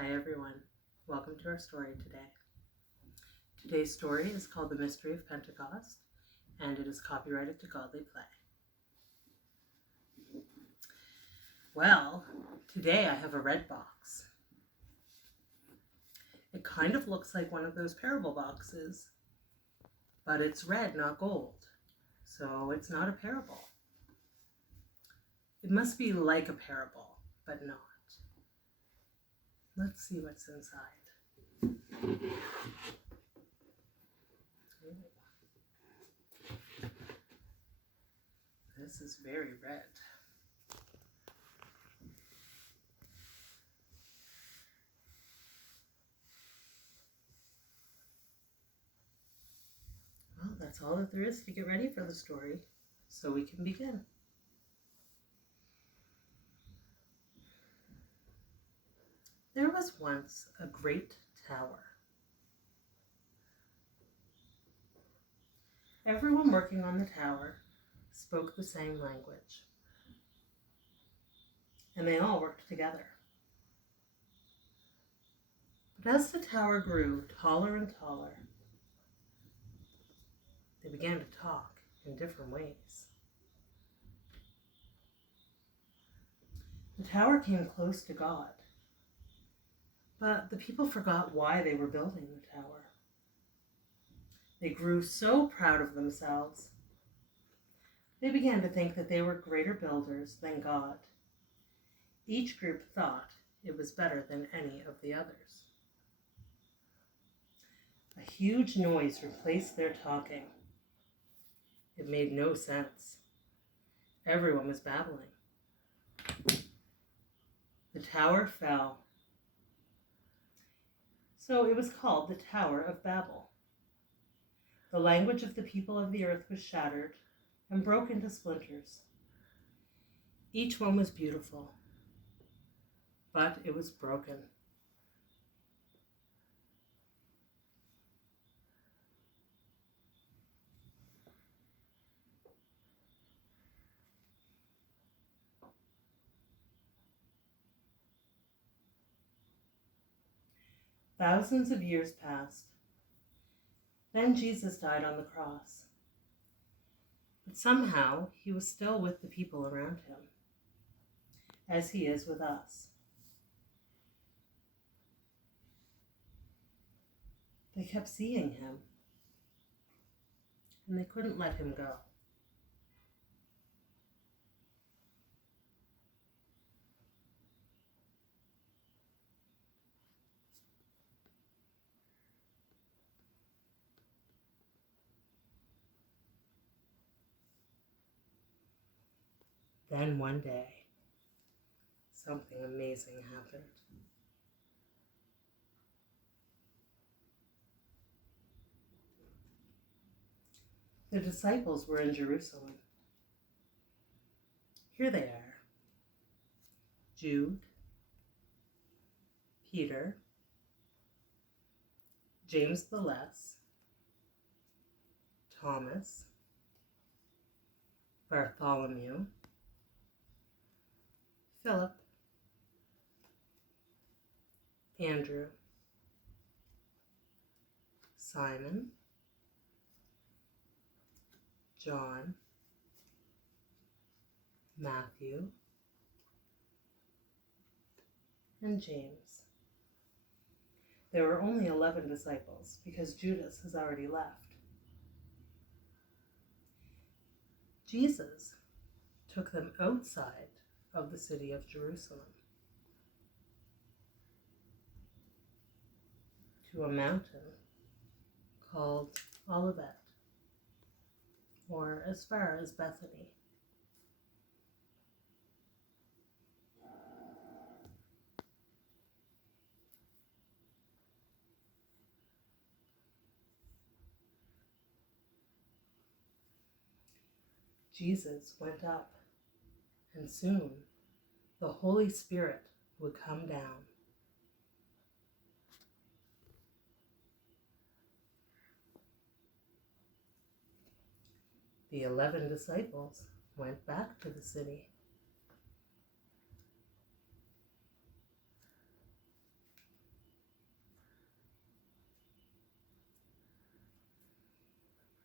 Hi everyone, welcome to our story today. Today's story is called The Mystery of Pentecost, and it is copyrighted to Godly Play. Well, today I have a red box. It kind of looks like one of those parable boxes, but it's red, not gold, so it's not a parable. It must be like a parable, but not. Let's see what's inside. This is very red. Well, that's all that there is to get ready for the story, so we can begin. There was once a great tower. Everyone working on the tower spoke the same language, and they all worked together. But as the tower grew taller and taller, they began to talk in different ways. The tower came close to God, but the people forgot why they were building the tower. They grew so proud of themselves. They began to think that they were greater builders than God. Each group thought it was better than any of the others. A huge noise replaced their talking. It made no sense. Everyone was babbling. The tower fell. So it was called the Tower of Babel. The language of the people of the earth was shattered and broke into splinters. Each one was beautiful, but it was broken. Thousands of years passed. Then Jesus died on the cross. But somehow he was still with the people around him, as he is with us. They kept seeing him, and they couldn't let him go. Then one day, something amazing happened. The disciples were in Jerusalem. Here they are: Jude, Peter, James the Less, Thomas, Bartholomew, Philip, Andrew, Simon, John, Matthew, and James. There were only 11 disciples because Judas has already left. Jesus took them outside of the city of Jerusalem to a mountain called Olivet, or as far as Bethany. Jesus went up, and soon the Holy Spirit would come down. The 11 disciples went back to the city.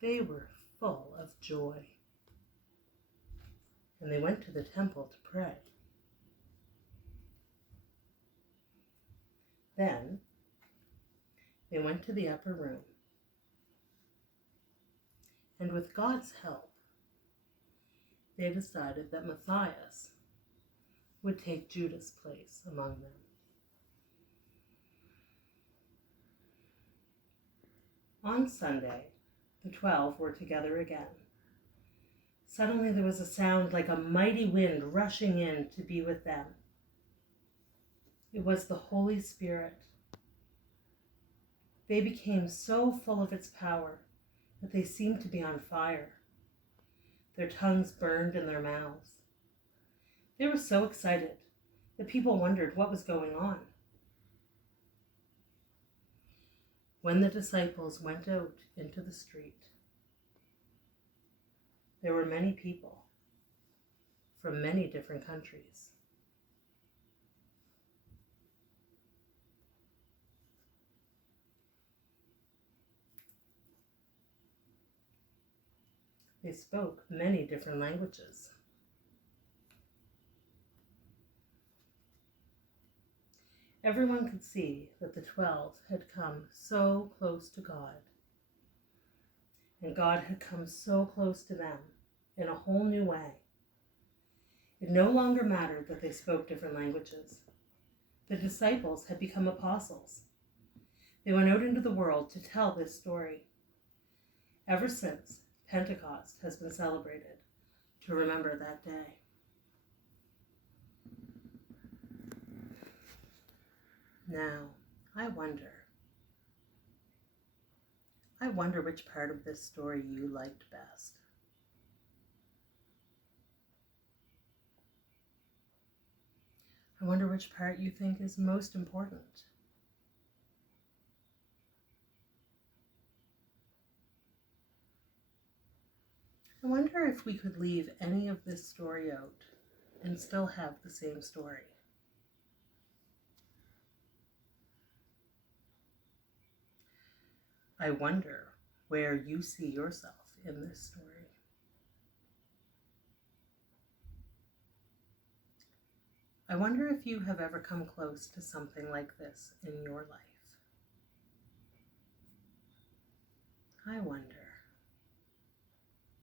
They were full of joy, and they went to the temple to pray. Then they went to the upper room, and with God's help, they decided that Matthias would take Judas' place among them. On Sunday, the 12 were together again. Suddenly there was a sound like a mighty wind rushing in to be with them. It was the Holy Spirit. They became so full of its power that they seemed to be on fire. Their tongues burned in their mouths. They were so excited that people wondered what was going on. When the disciples went out into the street, there were many people from many different countries. They spoke many different languages. Everyone could see that the 12 had come so close to God, and God had come so close to them in a whole new way. It no longer mattered that they spoke different languages. The disciples had become apostles. They went out into the world to tell this story. Ever since, Pentecost has been celebrated to remember that day. Now, I wonder which part of this story you liked best. I wonder which part you think is most important. I wonder if we could leave any of this story out and still have the same story. I wonder where you see yourself in this story. I wonder if you have ever come close to something like this in your life. I wonder.